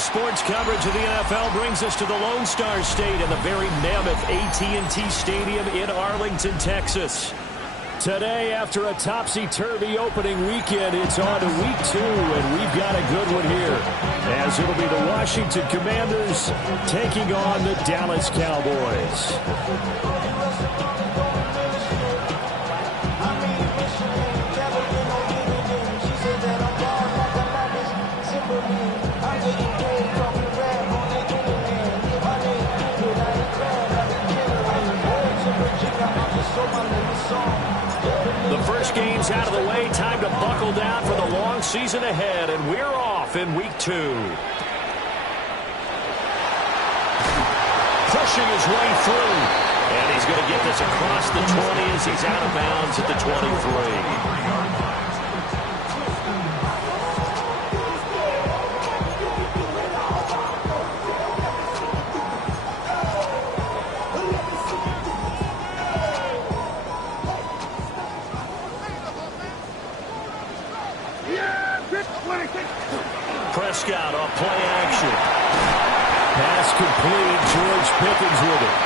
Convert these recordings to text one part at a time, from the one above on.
Today's sports coverage of the NFL brings us to the Lone Star State and the very mammoth AT&T Stadium in Arlington, Texas. Today, after a topsy-turvy opening weekend, it's on to week 2, and we've got a good one here, as it'll be the Washington Commanders taking on the Dallas Cowboys. The first game's out of the way. Time to buckle down for the long season ahead, and we're off in week 2. Pushing his way through. And he's going to get this across the 20 as he's out of bounds at the 23. Prescott off play action. Pass complete. George Pickens with it.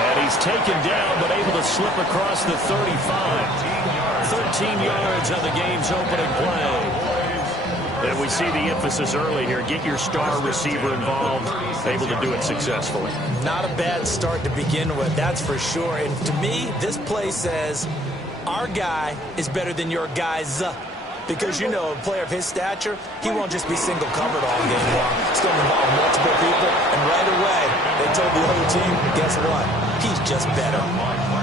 And he's taken down, but able to slip across the 35. 13 yards on the game's opening play. And we see the emphasis early here. Get your star receiver involved. Able to do it successfully. Not a bad start to begin with, that's for sure. And to me, this play says our guy is better than your guy's. Because, you know, a player of his stature, he won't just be single covered all game long. It's going to involve multiple people, and right away, they told the other team, guess what? He's just better.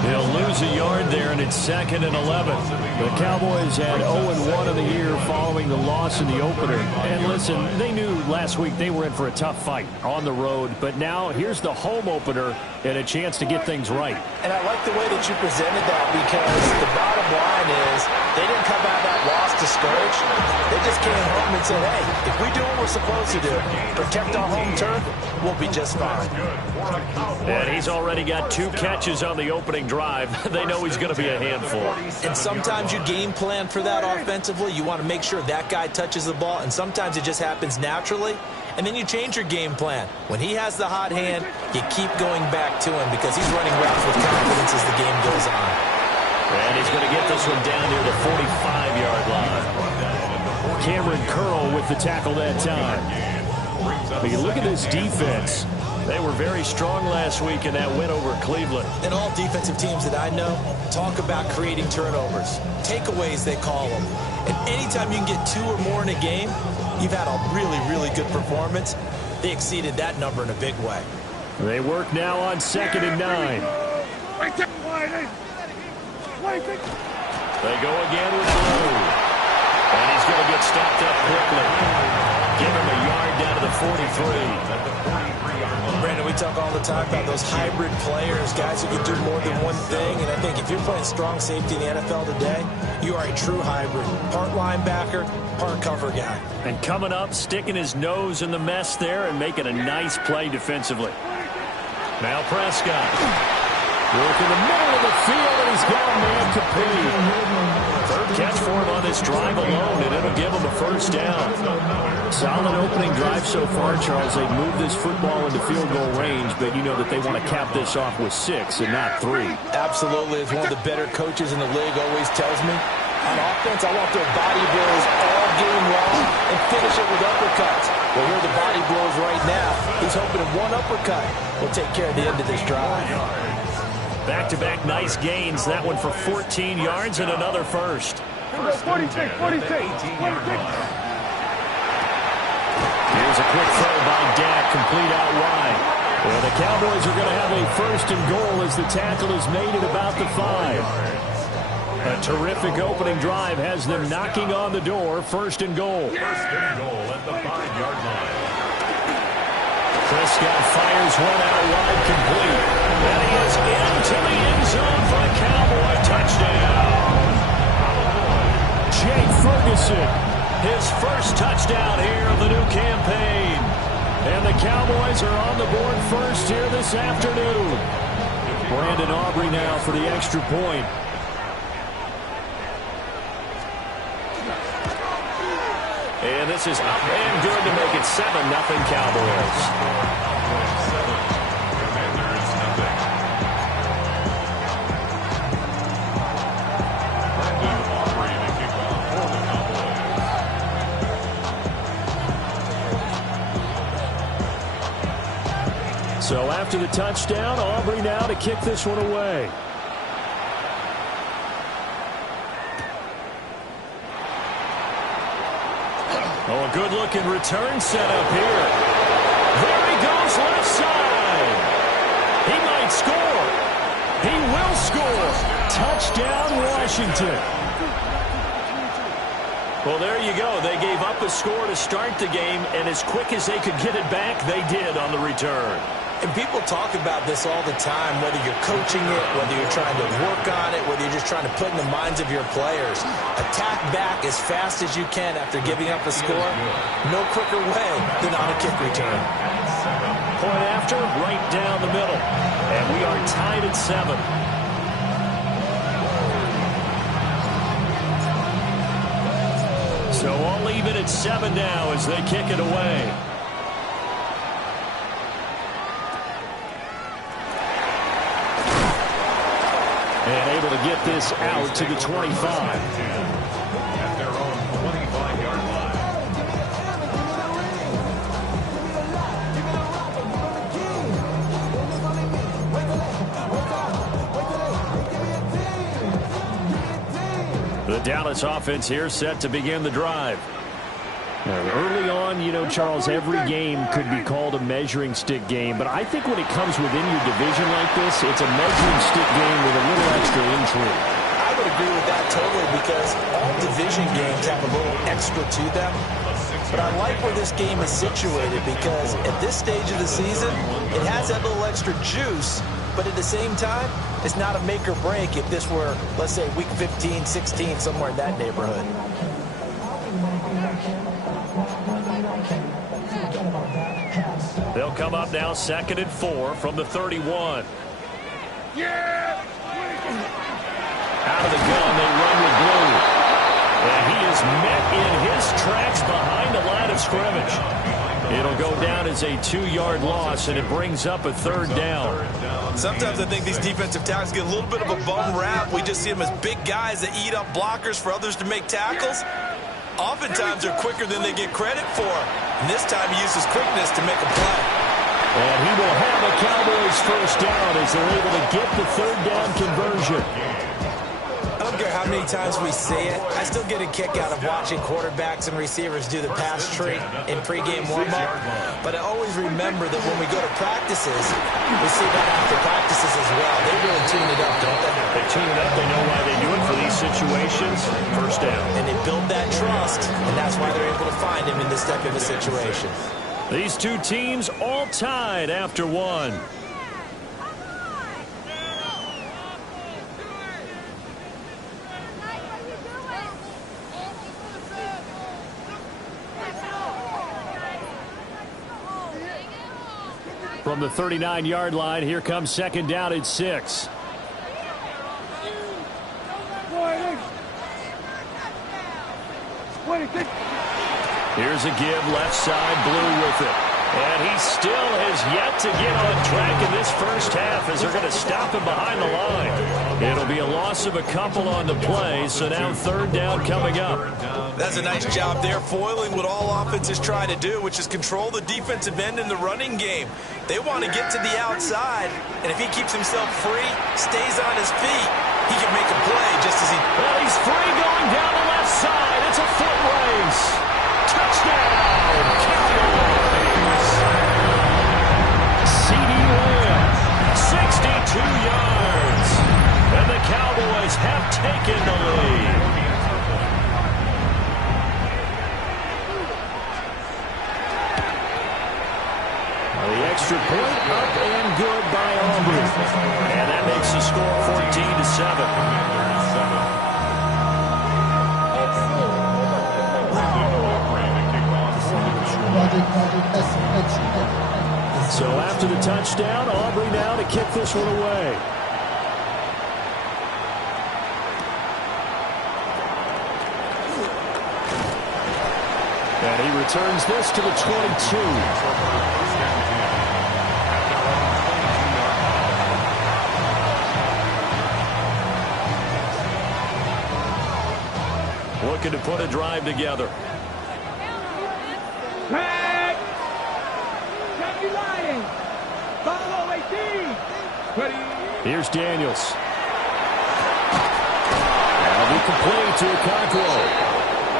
He'll lose a yard there, and it's 2nd and 11. The Cowboys had 0-1 in the year following the loss in the opener. And listen, they knew last week they were in for a tough fight on the road, but now here's the home opener and a chance to get things right. And I like the way that you presented that, because the bottom line is they didn't come out of that loss discouraged. They just came home and said, hey, if we do what we're supposed to do, protect our home turf, we'll be just fine. And he's already got 2 catches on the opening drive. They know he's going to be a handful. And sometimes you game plan for that offensively. You want to make sure that guy touches the ball, and sometimes it just happens naturally. And then you change your game plan. When he has the hot hand, you keep going back to him because he's running routes with confidence as the game goes on. And he's going to get this one down near the 45-yard line. Cameron Curl with the tackle that time. But you look at this defense. They were very strong last week in that win over Cleveland. And all defensive teams that I know talk about creating turnovers. Takeaways, they call them. And anytime you can get 2 or more in a game, you've had a really, really good performance. They exceeded that number in a big way. They work now on 2nd and 9. They go again with Blue. And he's going to get stopped up quickly. Give him a yard down to the 43. Brandon, we talk all the time about those hybrid players, guys who can do more than one thing. And I think if you're playing strong safety in the NFL today, you are a true hybrid. Part linebacker, part cover guy. And coming up, sticking his nose in the mess there and making a nice play defensively. Now Prescott. Work in the middle of the field, and he's got a man complete. 3rd catch for him on this drive alone, and it'll give him a first down. Solid opening drive so far, Charles. They've moved this football into field goal range, but you know that they want to cap this off with 6 and not 3. Absolutely. As one of the better coaches in the league always tells me, on offense, I want their body blows all game long and finish it with uppercuts. Well, here are the body blows right now. He's hoping that one uppercut will take care of the end of this drive. Back-to-back nice gains. That one for 14 yards and another first. 46. Here's a quick throw by Dak, complete out wide. Well, the Cowboys are going to have a first and goal as the tackle is made at about the 5. A terrific opening drive has them knocking on the door. First and goal. First and goal at the 5-yard line. Prescott fires one out wide, complete. And he is into the end zone for a Cowboy touchdown. Jake Ferguson, his first touchdown here of the new campaign. And the Cowboys are on the board first here this afternoon. Brandon Aubrey now for the extra point. And this is up and good to make it 7-0 Cowboys. So after the touchdown, Aubrey now to kick this one away. Oh, a good-looking return set up here. There he goes, left side. He might score. He will score. Touchdown, Washington. Well, there you go. They gave up a score to start the game, and as quick as they could get it back, they did on the return. And people talk about this all the time, whether you're coaching it, whether you're trying to work on it, whether you're just trying to put in the minds of your players. Attack back as fast as you can after giving up a score. No quicker way than on a kick return. Point after, right down the middle. And we are tied at 7. So I'll leave it at 7 now as they kick it away. And able to get this out to the 25. At their own 25-yard line. The Dallas offense here set to begin the drive. Early on, you know, Charles, every game could be called a measuring stick game. But I think when it comes within your division like this, it's a measuring stick game with a little extra intrigue. I would agree with that totally because all division games have a little extra to them. But I like where this game is situated because at this stage of the season, it has that little extra juice. But at the same time, it's not a make or break if this were, let's say, week 15, 16, somewhere in that neighborhood. They'll come up now 2nd and 4 from the 31. Yeah! Out of the gun, they run with blue. And he is met in his tracks behind the line of scrimmage. It'll go down as a 2-yard loss, and it brings up a 3rd down. Sometimes I think these defensive tackles get a little bit of a bum rap. We just see them as big guys that eat up blockers for others to make tackles. Oftentimes they're quicker than they get credit for. And this time he uses quickness to make a play. And he will have a Cowboys first down as they're able to get the 3rd down conversion. I don't care how many times we say it. I still get a kick out of watching quarterbacks and receivers do the pass tree in pregame warm-up. But I always remember that when we go to practices, we see that after practices as well. They really tune it up, don't they? They tune it up. They know why they do it for these situations. First down. And they build that trust, and that's why they're able to find him in this type of a situation. These two teams all tied after 1. From the 39-yard line, here comes 2nd down at 6. Here's a give, left side, Blue with it. And he still has yet to get on track in this first half as they're going to stop him behind the line. It'll be a loss of a couple on the play, so now 3rd down coming up. That's a nice job there, foiling what all offenses try to do, which is control the defensive end in the running game. They want to get to the outside, and if he keeps himself free, stays on his feet, he can make a play just as he... Well, he's free going down the left side. It's a foot race. Touchdown, Cowboys. C.D. Lamb, 62 yards. And the Cowboys have taken the lead. The extra point up and good by Aubrey. And that makes the score 14-7. So after the touchdown, Aubrey now to kick this one away. And he returns this to the 22. Looking to put a drive together. Here's Daniels. That'll be complete to Okonkwo.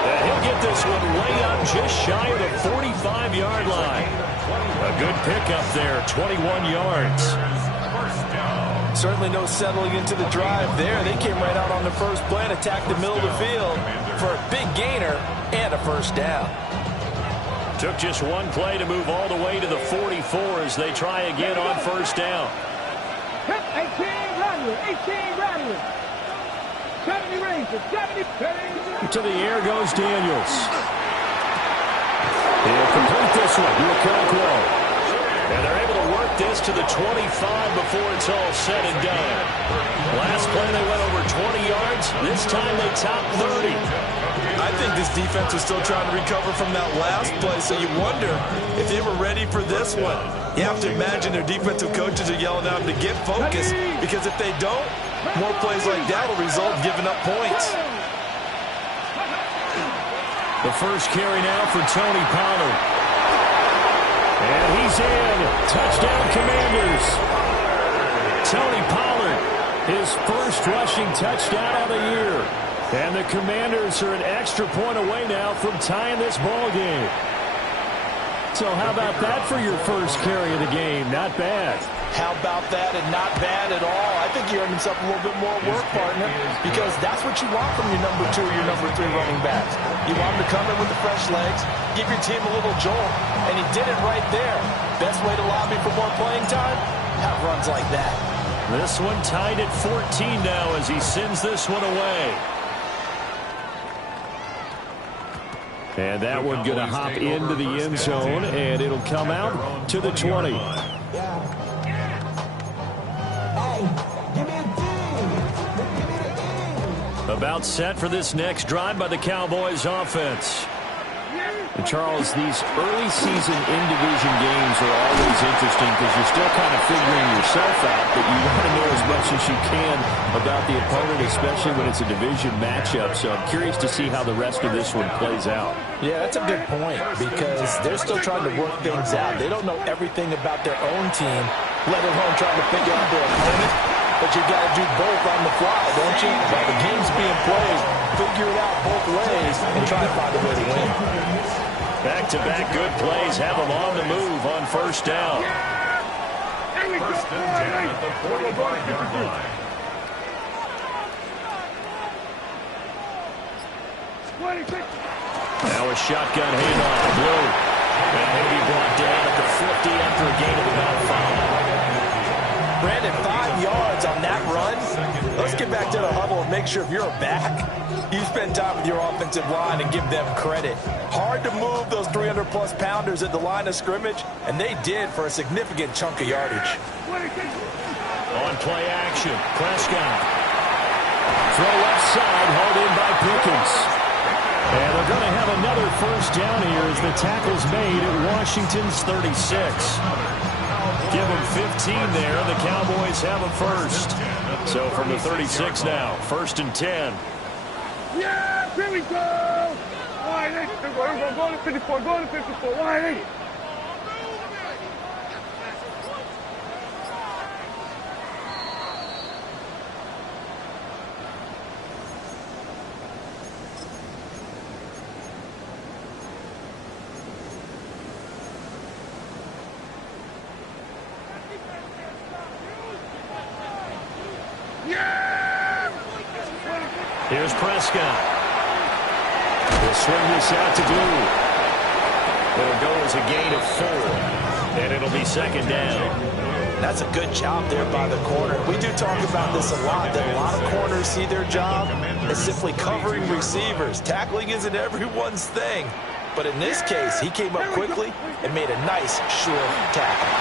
And he'll get this one way up just shy of the 45-yard line. A good pickup there, 21 yards. Certainly no settling into the drive there. They came right out on the first play and attacked the middle of the field for a big gainer and a first down. Took just one play to move all the way to the 44 as they try again on first down. 18 Radley, 18 Radley. 70 Rangers, 70. To the air goes Daniels. He'll complete this one to Okonkwo. And they're able to work this to the 25 before it's all said and done. Last play they went over 20 yards. This time they topped 30. I think this defense is still trying to recover from that last play, so you wonder if they were ready for this one. You have to imagine their defensive coaches are yelling at them to get focused, because if they don't, more plays like that will result in giving up points. The first carry now for Tony Pollard. And he's in. Touchdown, Commanders. Tony Pollard, his first rushing touchdown of the year. And the Commanders are an extra point away now from tying this ball game. So how about that for your first carry of the game? Not bad. How about that, and not bad at all. I think you earned himself a little bit more work, partner, because that's what you want from your number 2 or your number 3 running backs. You want him to come in with the fresh legs, give your team a little jolt, and he did it right there. Best way to lobby for more playing time? Have runs like that. This one tied at 14 now as he sends this one away. And that one going to hop into the end zone, and it'll come out to the 20. About set for this next drive by the Cowboys offense. And Charles, these early season in-division games are always interesting because you're still kind of figuring yourself out, but you want to know as much as you can about the opponent, especially when it's a division matchup. So I'm curious to see how the rest of this one plays out. Yeah, that's a good point, because they're still trying to work things out. They don't know everything about their own team, let alone trying to figure out their opponent. But you got to do both on the fly, don't you? While the game's being played, figure it out both ways and try to find a way to win. Back-to-back good plays have them on the move on first down. First and 10 at the 45-yard line. Now a shotgun handoff to Blue. And he'll be brought down at the 50 after a gain of about 5. Brandon, 5 yards on that run. Let's get back to the huddle and make sure if you're a back, you spend time with your offensive line and give them credit. Hard to move those 300-plus pounders at the line of scrimmage, and they did for a significant chunk of yardage. On play action, Prescott. Throw left side, hauled in by Pickens. And they're going to have another first down here as the tackle's made at Washington's 36. Give them 15 there. The Cowboys have a first. So from the 36 now, first and 10. Yeah, here we go. Go to 54, go to 54. Why? Here's Prescott. He'll swing this out to Blue. It'll go as a gain of 4. And it'll be second down. That's a good job there by the corner. We do talk about this a lot, that a lot of corners see their job as simply covering receivers. Tackling isn't everyone's thing. But in this case, he came up quickly and made a nice, sure tackle.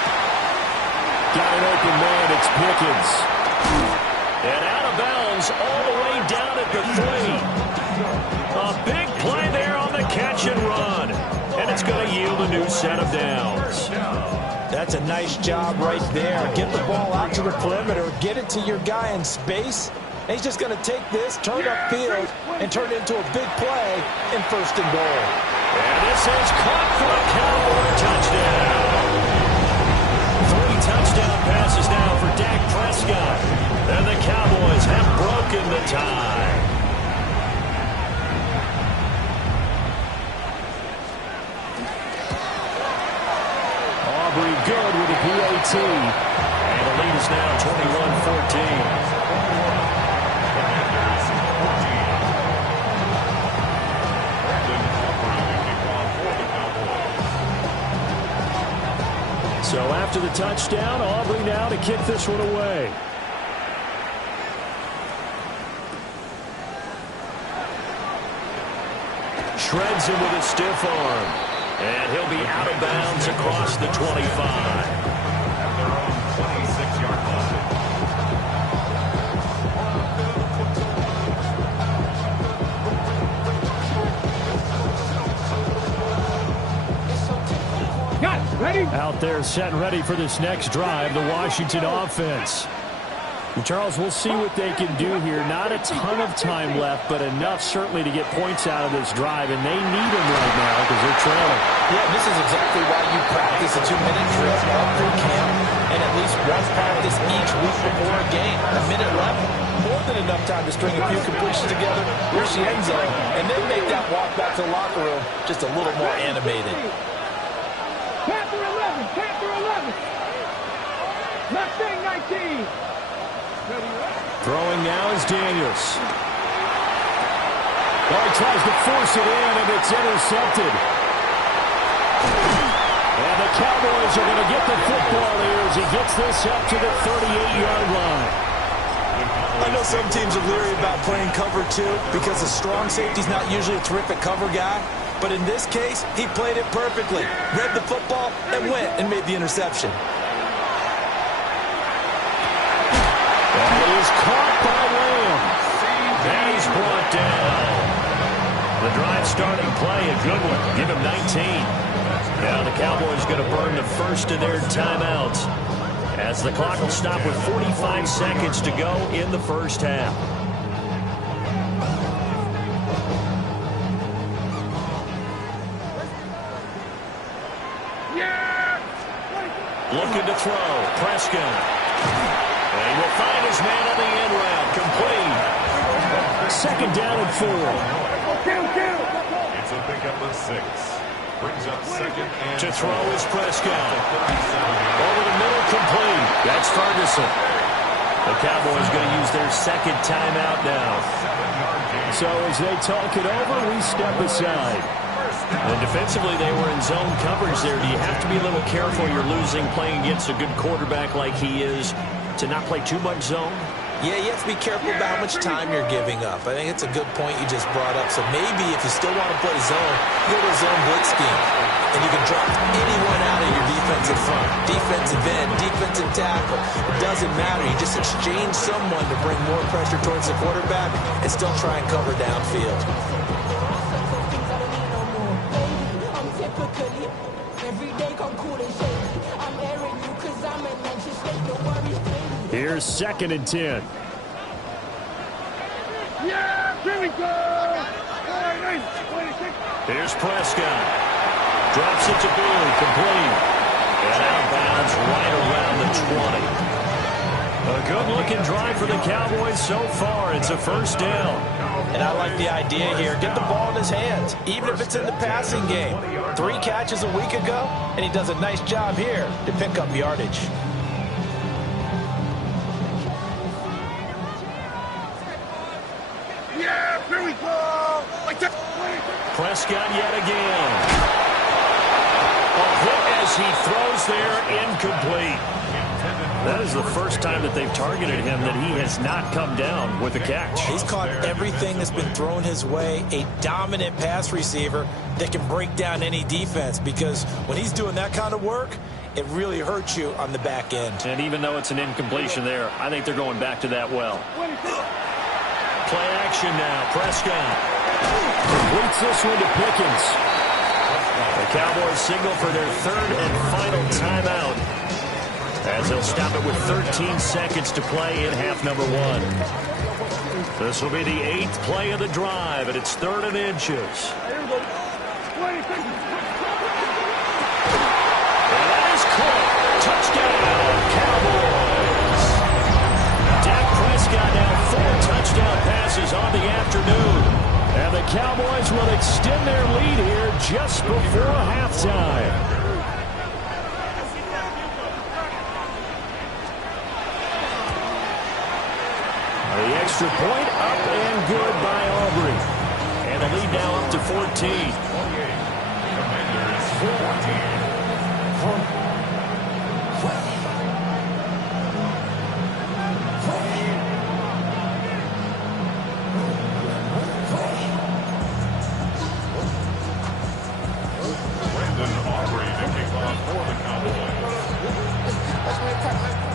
Got an open man. It's Pickens. And out of bounds all the way down at the 3. A big play there on the catch and run. And it's going to yield a new set of downs. That's a nice job right there. Get the ball out to the perimeter. Get it to your guy in space. And he's just going to take this, turn upfield, and turn it into a big play in 1st and goal. And this is caught for a Cowboy touchdown. 3 touchdown passes now for Dak Prescott. And the Cowboys have broken the tie. Aubrey good with the PAT. And the lead is now 21-14. So after the touchdown, Aubrey now to kick this one away. Shreds him with a stiff arm. And he'll be out of bounds across the 25. At their own 26-yard line. Got it. Ready? Out there set and ready for this next drive, the Washington offense. And Charles, we'll see what they can do here. Not a ton of time left, but enough certainly to get points out of this drive, and they need them right now because they're trailing. Yeah, this is exactly why you practice a 2-minute drill all through camp and at least one practice each week before a game. A minute left, more than enough time to string a few completions together, reach the end zone, and then make that walk back to the locker room just a little more animated. Panther 11. Panther 11. Mustang 19. Throwing now is Daniels. Oh, he tries to force it in, and it's intercepted. And the Cowboys are going to get the football here as he gets this up to the 38-yard line. I know some teams are leery about playing cover 2 because a strong safety's not usually a terrific cover guy. But in this case, he played it perfectly. Read the football and went and made the interception. That is caught by Lamb. And he's brought down. The drive starting play, a good one. Give him 19. Now the Cowboys going to burn the first of their timeouts as the clock will stop with 45 seconds to go in the first half. Looking to throw. Prescott. And he will find his man on the end route. Complete. 2nd down and 4. It's a pickup of 6. Brings up 2nd and To throw is Prescott. Over the middle, complete. That's Ferguson. The Cowboys going to use their 2nd timeout now. So as they talk it over, we step aside. And defensively, they were in zone coverage there. Do you have to be a little careful? You're losing playing against a good quarterback like he is to not play too much zone? Yeah, you have to be careful about how much time you're giving up. I think it's a good point you just brought up. So maybe if you still want to play zone, go to a zone blitz scheme. And you can drop anyone out of your defensive front. Defensive end, defensive tackle. It doesn't matter. You just exchange someone to bring more pressure towards the quarterback and still try and cover downfield. Here's 2nd and 10. Yeah, here we go. Here's Prescott. Drops it to Boone. Complete. And out of bounds right around the 20. A good-looking drive for the Cowboys so far. It's a 1st down. And I like the idea here. Get the ball in his hands, even if it's in the passing game. 3 catches a week ago, and he does a nice job here to pick up yardage. Yeah, here we go. Prescott yet again. A hit as he throws there, incomplete. That is the first time that they've targeted him that he has not come down with a catch. He's caught everything that's been thrown his way. A dominant pass receiver that can break down any defense, because when he's doing that kind of work, it really hurts you on the back end. And even though it's an incompletion there, I think they're going back to that well. Play action now. Prescott completes this one to Pickens. The Cowboys signal for their third and final timeout, as they'll stop it with 13 seconds to play in half number one. This will be the 8th play of the drive, and it's 3rd and inches. And that is caught. Touchdown, Cowboys. Dak Prescott now 4 touchdown passes on the afternoon. And the Cowboys will extend their lead here just before halftime. The extra point up and good by Aubrey. And the lead now up to 14.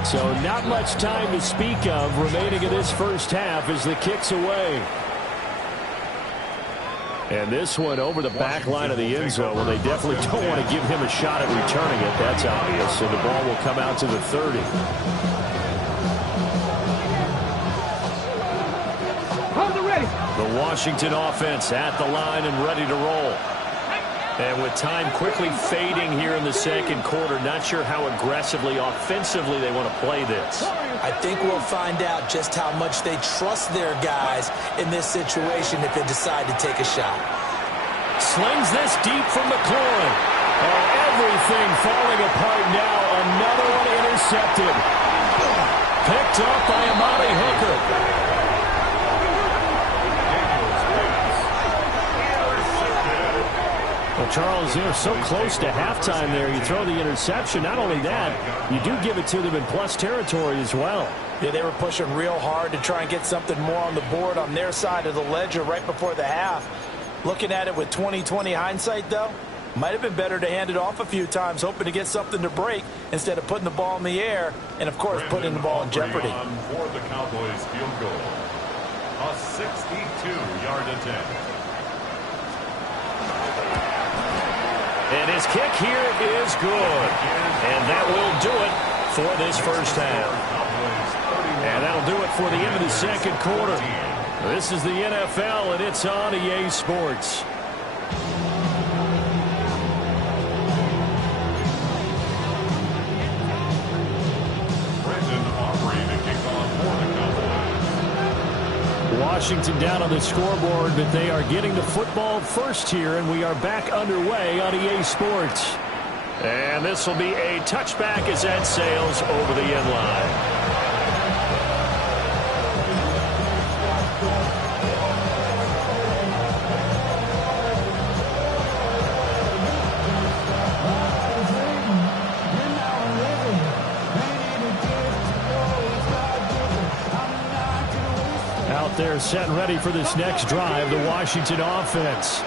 So not much time to speak of remaining in this first half as the kick's away. And this one over the back line of the end zone. Well, they definitely don't want to give him a shot at returning it. That's obvious. So the ball will come out to the 30. The Washington offense at the line and ready to roll. And with time quickly fading here in the second quarter, not sure how aggressively, offensively they want to play this. I think we'll find out just how much they trust their guys in this situation if they decide to take a shot. Slings this deep from McLaurin. Oh, everything falling apart now. Another one intercepted. Picked up by Amari Hooker. Well, Charles, they're so close to halftime there. You throw the interception. Not only that, you do give it to them in plus territory as well. Yeah, they were pushing real hard to try and get something more on the board on their side of the ledger right before the half. Looking at it with 20/20 hindsight, though, might have been better to hand it off a few times, hoping to get something to break instead of putting the ball in the air and, of course, putting the ball in jeopardy. For the Cowboys field goal, a 62-yard attempt. And his kick here is good. And that will do it for this first half. And that'll do it for the end of the second quarter. This is the NFL, and it's on EA Sports. Washington down on the scoreboard, but they are getting the football first here, and we are back underway on EA Sports. And this will be a touchback as that sails over the end line. Out there set and ready for this next drive, the Washington offense.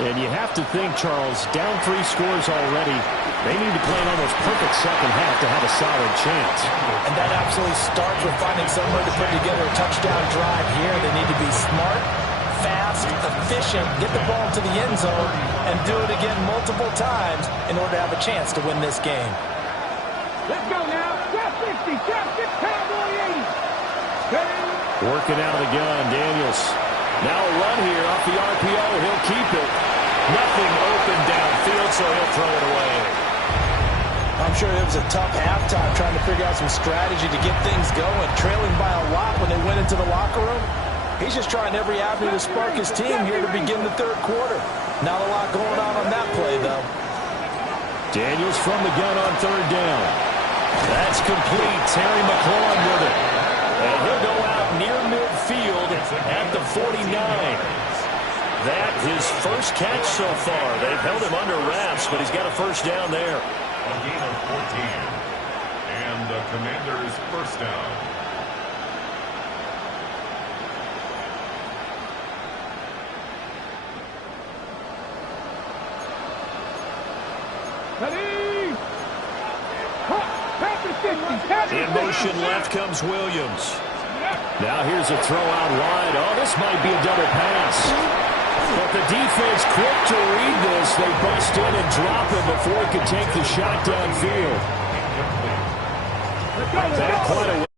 And you have to think, Charles, down 3 scores already. They need to play an almost perfect second half to have a solid chance. And that absolutely starts with finding somewhere to put together a touchdown drive here. They need to be smart, fast, efficient, get the ball to the end zone, and do it again multiple times in order to have a chance to win this game. Let's go now. Trap 50, trap 50, Cowboy 80. Working out of the gun, Daniels. Now a run here off the RPO. He'll keep it. Nothing open downfield, so he'll throw it away. I'm sure it was a tough halftime trying to figure out some strategy to get things going. Trailing by a lot when they went into the locker room. He's just trying every avenue to spark his team here to begin the third quarter. Not a lot going on that play, though. Daniels from the gun on third down. That's complete. Terry McLaurin with it. And he'll go out near midfield at the 49. That his first catch so far. They've held him under wraps, but he's got a first down there. A gain of 14. And the Commanders' first down. In motion left comes Williams. Now here's a throw out wide. Oh, this might be a double pass. But the defense quick to read this. They bust in and drop him before he could take the shot downfield. That quite a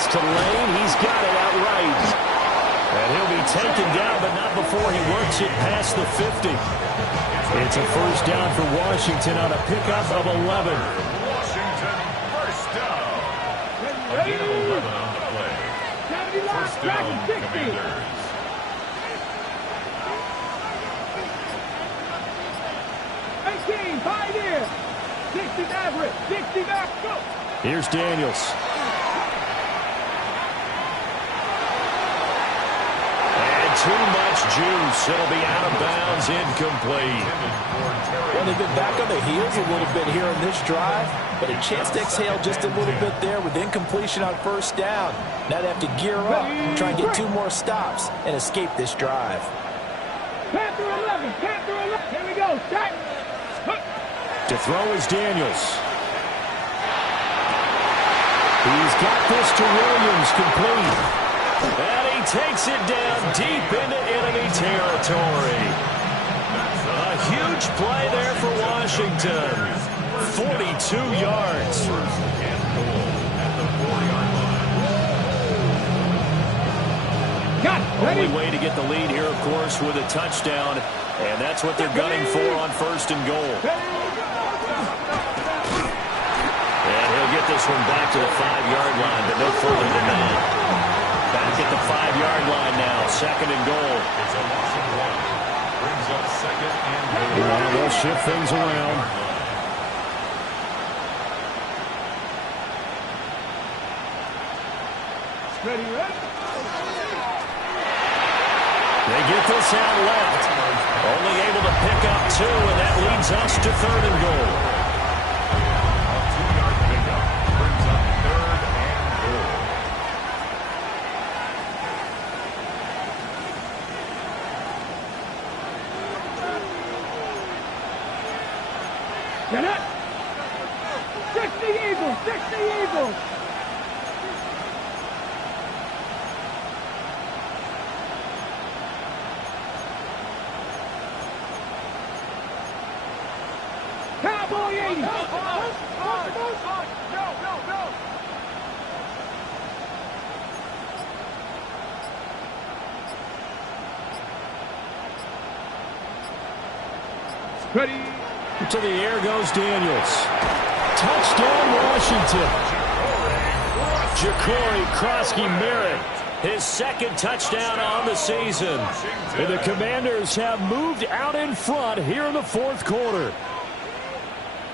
gets to Lane. He's got it outright. And he'll be taken down, but not before he works it past the 50. It's a first down for Washington on a pickup of 11. Washington, first down. A gain of 11 on the play. First down, Commanders. Pioneer. 60 Maverick. 60 Maverick. Go. Here's Daniels. And too much juice. It'll be out of bounds, incomplete. Well, they've been back on their heels a little bit here on this drive, but a chance to exhale just a little bit there with incompletion on first down. Now they have to gear up, try and get 2 more stops, and escape this drive. Panther 11. Panther 11. Here we go. Start. To throw is Daniels. He's got this to Williams, complete. And he takes it down deep into enemy territory. A huge play there for Washington. 42 yards. Only way to get the lead here, of course, with a touchdown. And that's what they're gunning for on first and goal. And he'll get this one back to the 5-yard line, but no further than that. Back at the 5-yard line now, second and goal. It's a loss of 1. Brings up second and goal. Well, they'll shift things around. Ready, ready. They get this out left. Only able to pick up 2, and that leads us to third and goal. A 2-yard pickup brings up third and goal. Get it. 60 Eagles. 60 Eagles. Cowboy 80. No. Ready. To the air goes Daniels. Touchdown, Washington. Ja'Cory Krosky-Merritt, his second touchdown on the season. And the Commanders have moved out in front here in the fourth quarter.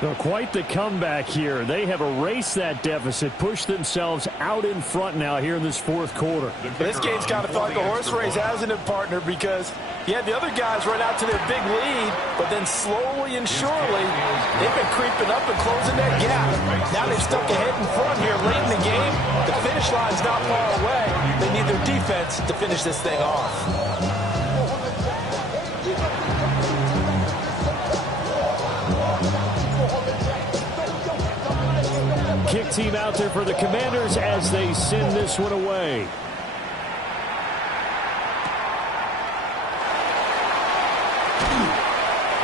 Well, quite the comeback here. They have erased that deficit, pushed themselves out in front now here in this fourth quarter. This game's kind of felt like a horse race, hasn't it, partner? Because you had the other guys run out to their big lead, but then slowly and surely, they've been creeping up and closing that gap. Now they've stuck ahead in front here late in the game. The finish line's not far away. They need their defense to finish this thing off. Kick team out there for the Commanders as they send this one away.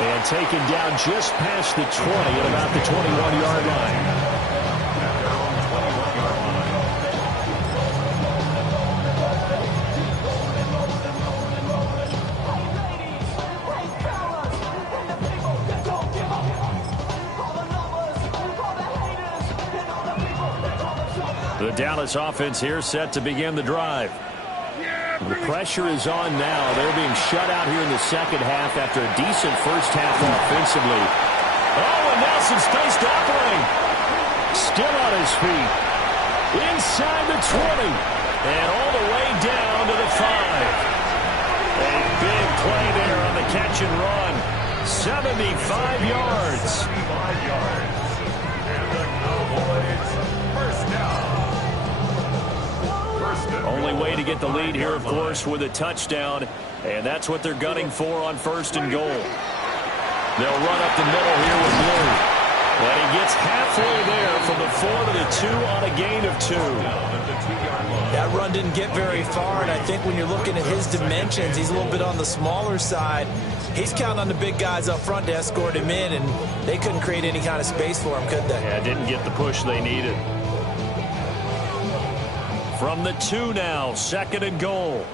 And taken down just past the 20 at about the 21-yard line. The Dallas offense here set to begin the drive. The pressure is on now. They're being shut out here in the second half after a decent first half offensively. Oh, and Nelson spaced offering. Still on his feet. Inside the 20. And all the way down to the 5. A big play there on the catch and run. 75 yards. 75 yards. And the Cowboys, first down. Only way to get the lead here, of course, with a touchdown. And that's what they're gunning for on first and goal. They'll run up the middle here with Blue. And he gets halfway there from the 4 to the 2 on a gain of 2. That run didn't get very far, and I think when you're looking at his dimensions, he's a little bit on the smaller side. He's counting on the big guys up front to escort him in, and they couldn't create any kind of space for him, could they? Yeah, didn't get the push they needed. From the 2 now, 2nd and goal.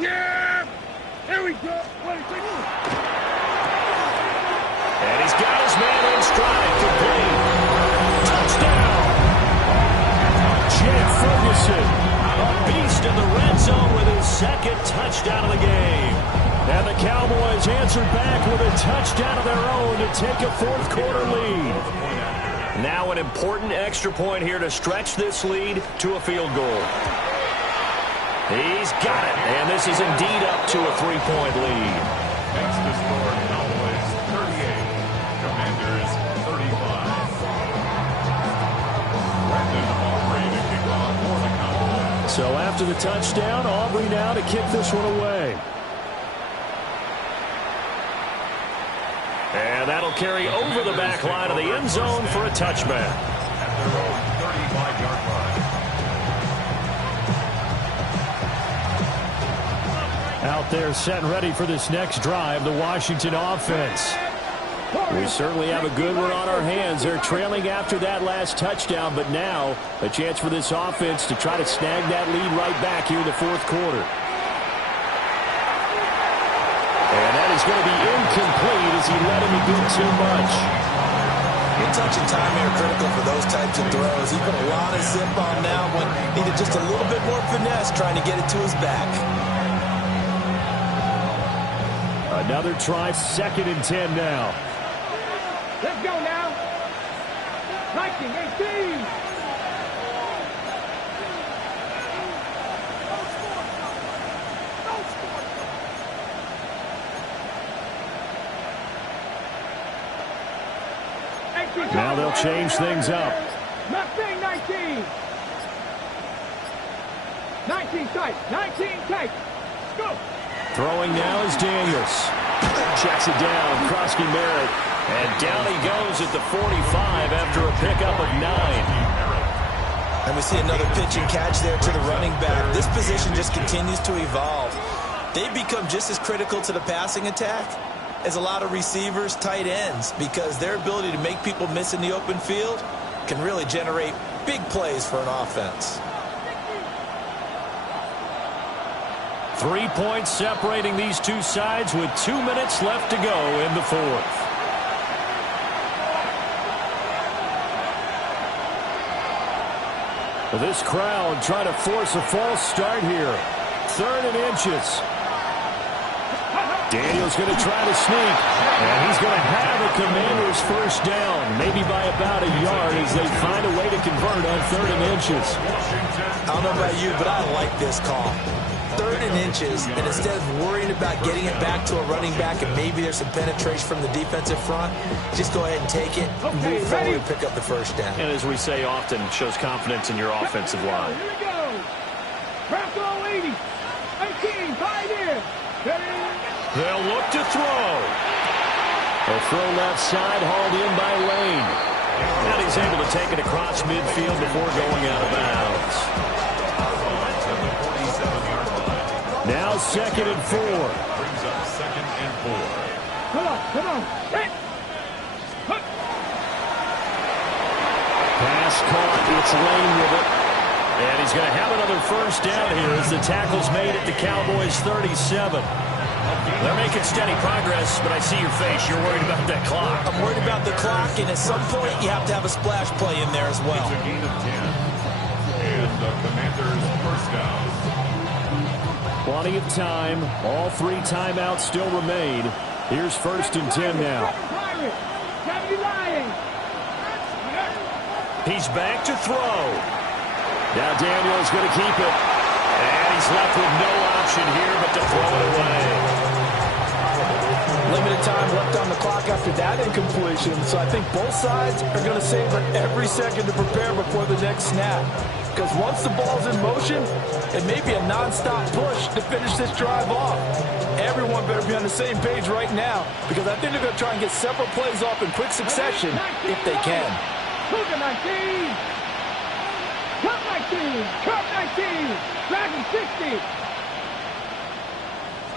Yeah! Here we go. And he's got his man in stride, complete. Touchdown! Jake Ferguson, a beast in the red zone with his 2nd touchdown of the game. And the Cowboys answered back with a touchdown of their own to take a 4th quarter lead. Now an important extra point here to stretch this lead to a field goal. He's got it, and this is indeed up to a 3-point lead. Makes the score Cowboys 38, Commanders 35. Brandon Aubrey to kick off for the Cowboys. So after the touchdown, Aubrey now to kick this one away. And that'll carry over the back line of the end zone for a touchback. At their own 35-yard line. Out there set and ready for this next drive, the Washington offense. We certainly have a good one on our hands. They're trailing after that last touchdown, but now a chance for this offense to try to snag that lead right back here in the 4th quarter. And that is going to be incomplete as he let him do too much. Good touch and time here critical for those types of throws. He put a lot of zip on that one. Needed just a little bit more finesse trying to get it to his back. Another try, 2nd and 10 now. Let's go now. 19, 18. Now they'll change things up. 19. 19 tight. 19 tight. Go. Throwing now is Daniels. Checks it down. Krosky Merritt. And down he goes at the 45 after a pickup of 9. And we see another pitch and catch there to the running back. This position just continues to evolve. They become just as critical to the passing attack as a lot of receivers, tight ends, because their ability to make people miss in the open field can really generate big plays for an offense. 3 points separating these two sides with 2 minutes left to go in the 4th. Well, this crowd trying to force a false start here. 3rd and inches. Daniels going to try to sneak, and he's going to have a Commanders first down, maybe by about a yard as they find a way to convert on 3rd and inches. I don't know about you, but I like this call. 3rd and inches, and instead of worrying about getting it back to a running back and maybe there's some penetration from the defensive front, just go ahead and take it, move forward, and pick up the first down. And as we say often, shows confidence in your offensive line. Here we go. Bronco 80. 18. 5 here. They'll look to throw. A throw left side, hauled in by Lane. And he's able to take it across midfield before going out of bounds. Now 2nd and 4. Brings up 2nd and 4. Come on. Hit. Pass caught. It's Lane with it. And he's going to have another first down here as the tackle's made at the Cowboys 37. They're making steady progress, but I see your face. You're worried about that clock. I'm worried about the clock, and at some point, you have to have a splash play in there as well. It's a gain of 10. And the Commanders first down. Plenty of time. All 3 timeouts still remain. Here's 1st and 10 now. He's back to throw. Now Daniels going to keep it. And he's left with no option here but to throw it away. Limited time left on the clock after that incompletion, so I think both sides are going to savor every second to prepare before the next snap. Because once the ball's in motion, it may be a non-stop push to finish this drive off. Everyone better be on the same page right now, because I think they're going to try and get several plays off in quick succession if they can. Cougar 19. Cup 19. Cup 19. Dragon 60.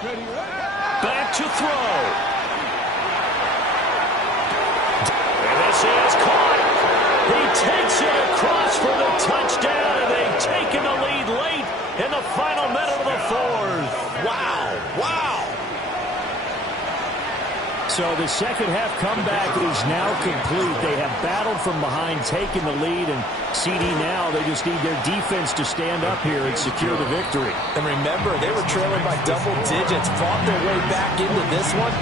Ready. Back to throw. And this is caught. He takes it across for the touchdown, and they take him in the final minute of the fourth. Wow. Wow. So the second half comeback is now complete. They have battled from behind, taken the lead, and CD now, they just need their defense to stand up here and secure the victory. And remember, they were trailing by double digits, fought their way back into this one.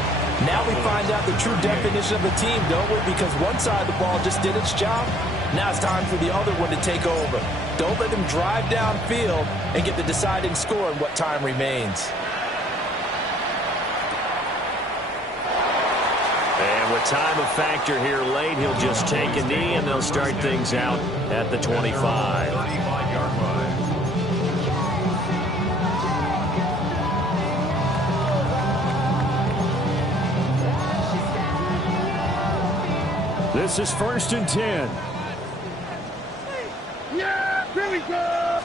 Now we find out the true definition of a team, don't we? Because one side of the ball just did its job. Now it's time for the other one to take over. Don't let them drive downfield and get the deciding score in what time remains. And with time a factor here late, he'll just take a knee, and they'll start things out at the 25. 35-yard line. This is 1st and 10. Yeah, here we go.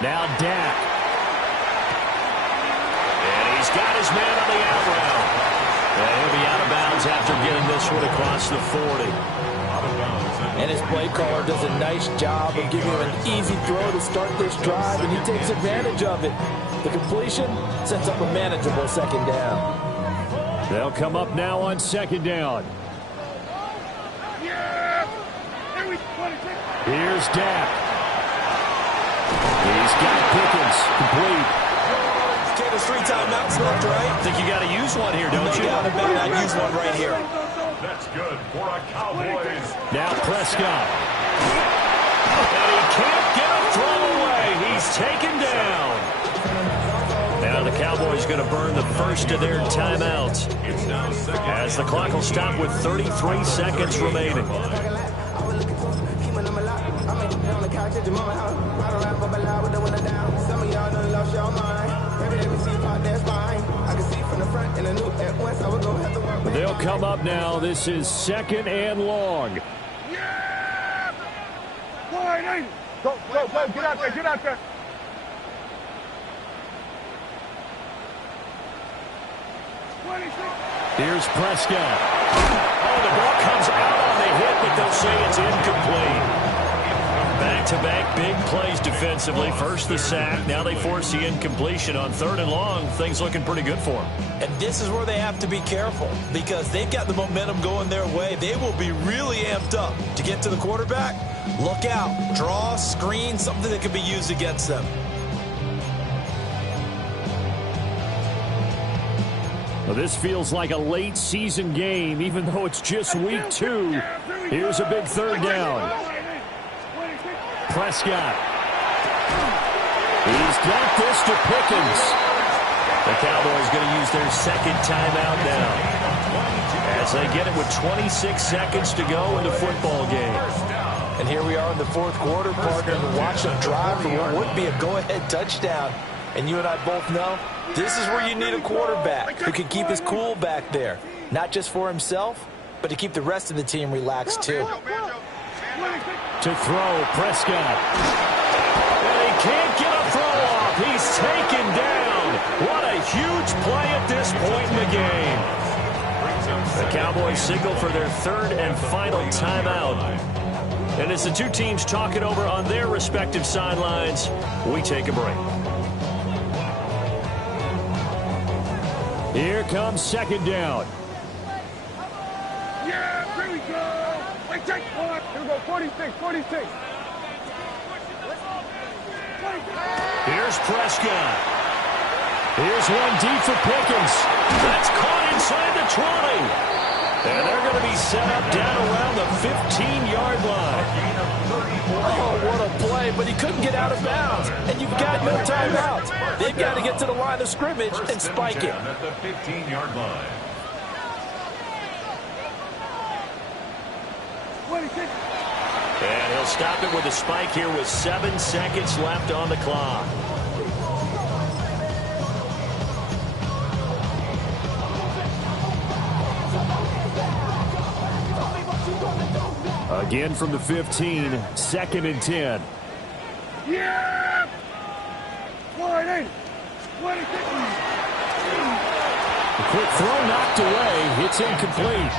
Now Dak. And he's got his man on the out route. And he'll be out of bounds after getting this one across the 40. And his play caller does a nice job of giving him an easy throw to start this drive, and he takes advantage of it. The completion sets up a manageable second down. They'll come up now on 2nd down. Yeah. Here we go. Here's Dak. He's got Pickens complete. Okay, there's 3 timeouts left, right? I think you got to use one here, don't you? No doubt about it. I'd use one right here. That's good for a Cowboys. Now Prescott. And he can't get a throw away. He's taken down. Now the Cowboys going to burn the first of their timeouts, It's now 2nd. as the clock will stop with 33 seconds remaining. They'll come up now. This is 2nd and long. Yeah. Go, go, go. Get out there. Get out there. Here's Prescott. Oh, the ball comes out on the hit, but they'll say it's incomplete. Back-to-back big plays defensively. First the sack. Now they force the incompletion on 3rd and long. Things looking pretty good for them. And this is where they have to be careful because they've got the momentum going their way. They will be really amped up to get to the quarterback. Look out. Draw, screen, something that can be used against them. Well, this feels like a late season game, even though it's just week 2. Here's a big 3rd down. Prescott. He's got this to Pickens. The Cowboys going to use their 2nd timeout now, as they get it with 26 seconds to go in the football game. And here we are in the 4th quarter, partner, to watch them drive for what would be a go-ahead touchdown. And you and I both know this is where you need a quarterback who can keep his cool back there. Not just for himself, but to keep the rest of the team relaxed too. To throw, Prescott. And he can't get a throw off. He's taken down. What a huge play at this point in the game. The Cowboys signal for their 3rd and final timeout. And as the two teams talk it over on their respective sidelines, we take a break. Here comes 2nd down. Yeah, here we go. Wait, take one. Here we go, 46, 46. Here's Prescott. Here's one deep for Pickens. That's caught inside the 20. And they're going to be set up down around the 15-yard line. Oh, what a play, but he couldn't get out of bounds. And you've got no timeouts. They've got to get to the line of scrimmage and spike it. At the 15-yard line. And he'll stop it with a spike here with 7 seconds left on the clock. Again from the 15, 2nd and 10. Yeah! 40, 26. The quick throw knocked away. It's incomplete.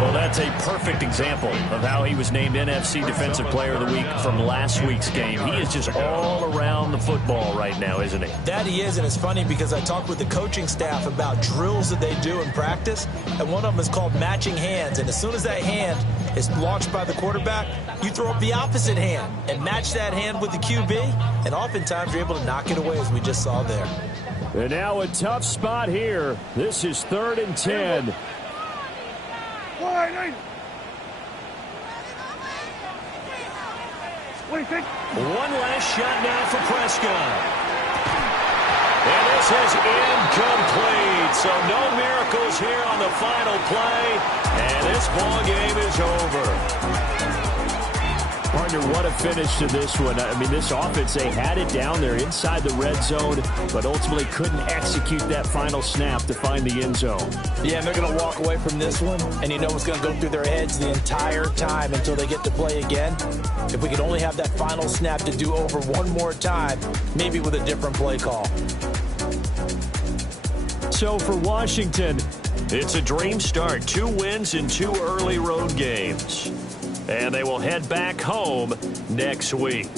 Well, that's a perfect example of how he was named NFC Defensive Player of the Week from last week's game. He is just all around the football right now, isn't he? That he is, and it's funny because I talked with the coaching staff about drills that they do in practice, and one of them is called matching hands. And as soon as that hand is launched by the quarterback, you throw up the opposite hand and match that hand with the QB, and oftentimes you're able to knock it away, as we just saw there. And now a tough spot here. This is 3rd and 10. One last shot now for Prescott. And this is incomplete. So no miracles here on the final play. And this ball game is over. Partner, what a finish to this one. I mean, this offense, they had it down there inside the red zone, but ultimately couldn't execute that final snap to find the end zone. Yeah, and they're going to walk away from this one, and you know what's going to go through their heads the entire time until they get to play again. If we could only have that final snap to do over one more time, maybe with a different play call. So for Washington, it's a dream start. 2 wins in 2 early road games. And they will head back home next week.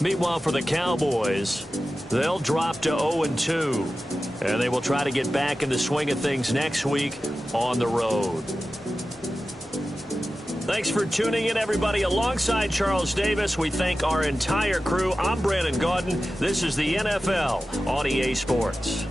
Meanwhile, for the Cowboys, they'll drop to 0-2. And they will try to get back in the swing of things next week on the road. Thanks for tuning in, everybody. Alongside Charles Davis, we thank our entire crew. I'm Brandon Gaudin. This is the NFL on EA Sports.